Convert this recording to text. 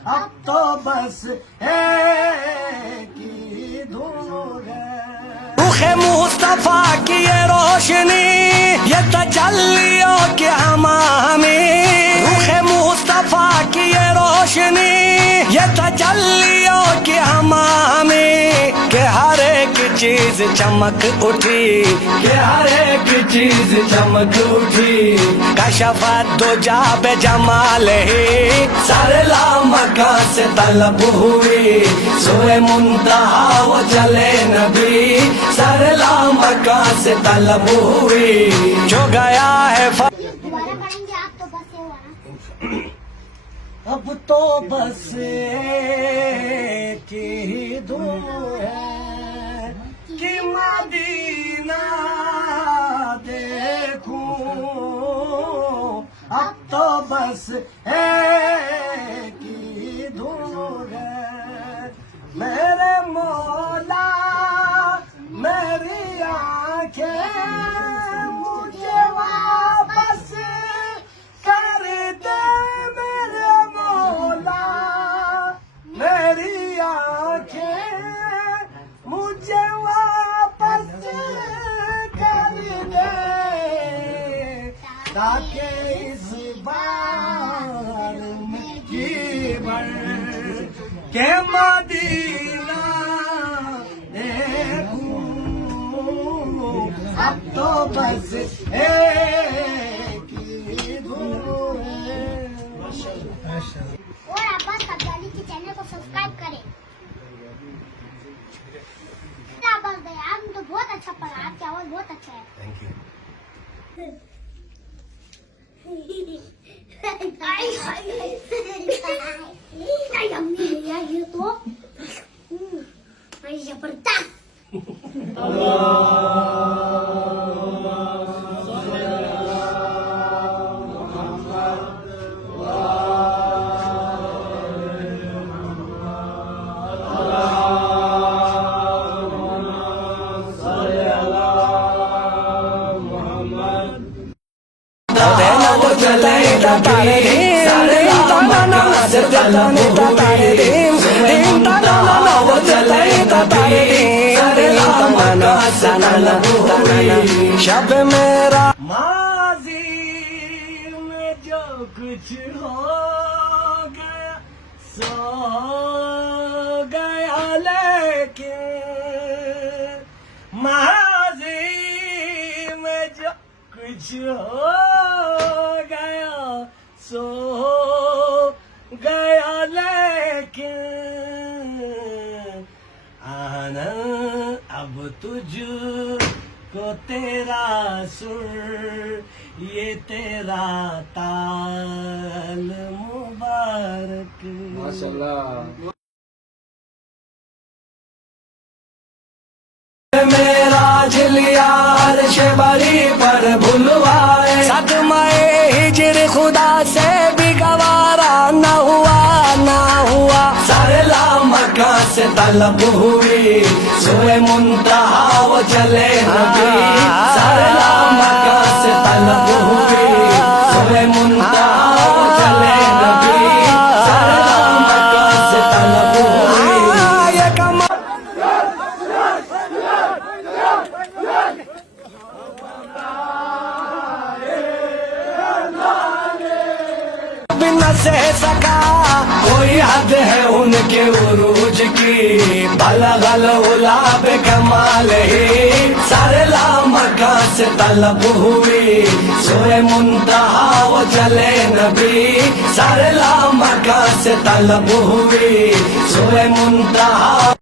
अब तो बस एक ही धूल है। रुखे मुस्तफा की ये रोशनी, ये तजल्लियों की हमामी। रुखे मुस्तफा की ये रोशनी, ये तजल्लियों की हमामी। के हर एक चीज चमक उठी, के हर एक चीज चमक उठी। कशफत दुजा बे जमाल ही, सरला मका से तलब हुई। सोए मुंतहा वो चले नबी, सरला मका से तलब हुई। जो गया है दोबारा पढ़ेंगे आप तो बस ये हुआ ना। अब तो बस एक ही धूल है कि मदीना देखूं। अब तो बस एक ही धूल है। मेरे मौला मेरी आंखें मुझे वापस कर दे। मेरे मौला मेरी आंखें मुझे वापस कर दे, ताकि इस बार की भर के मदीना देखूं। अब तो बस एक ही धूल है। और अब्बास कब्जाली के चैनल को सब्सक्राइब करें। अब्बास भाई आप तो बहुत अच्छा पढ़ा, आपकी आवाज बहुत अच्छा है। Thank you. अम्मी भैया ये तो जबरदस्त। शब मेरा माजी में जो कुछ हो गया सो गया, लेकिन माजी में जो कुछ हो गया सो गया, लेकिन आना अब तुझ को तेरा सुर, ये तेरा ताल मुबारक। माशाल्लाह। मेरा झिलिया अर्श बरी पर भुलवाए। सदमाए हिजर खुदा से भी गवारा न हुआ, न हुआ। सरला मका से तलब हुई, सोए मुंतहा वो चले नबी। सरला मका से तलब हुई, सोए मुंतहा वो चले नबी। सरला मका से तलब हुई। ये कमाल न से सका कोई हद है उनके उरूज की। बलगल उलाब कमाल ही, सरला मका से तलब हुई। सोए मुंतहा वो चले नबी, सरला मका से तलब हुई। सोए मुंतहा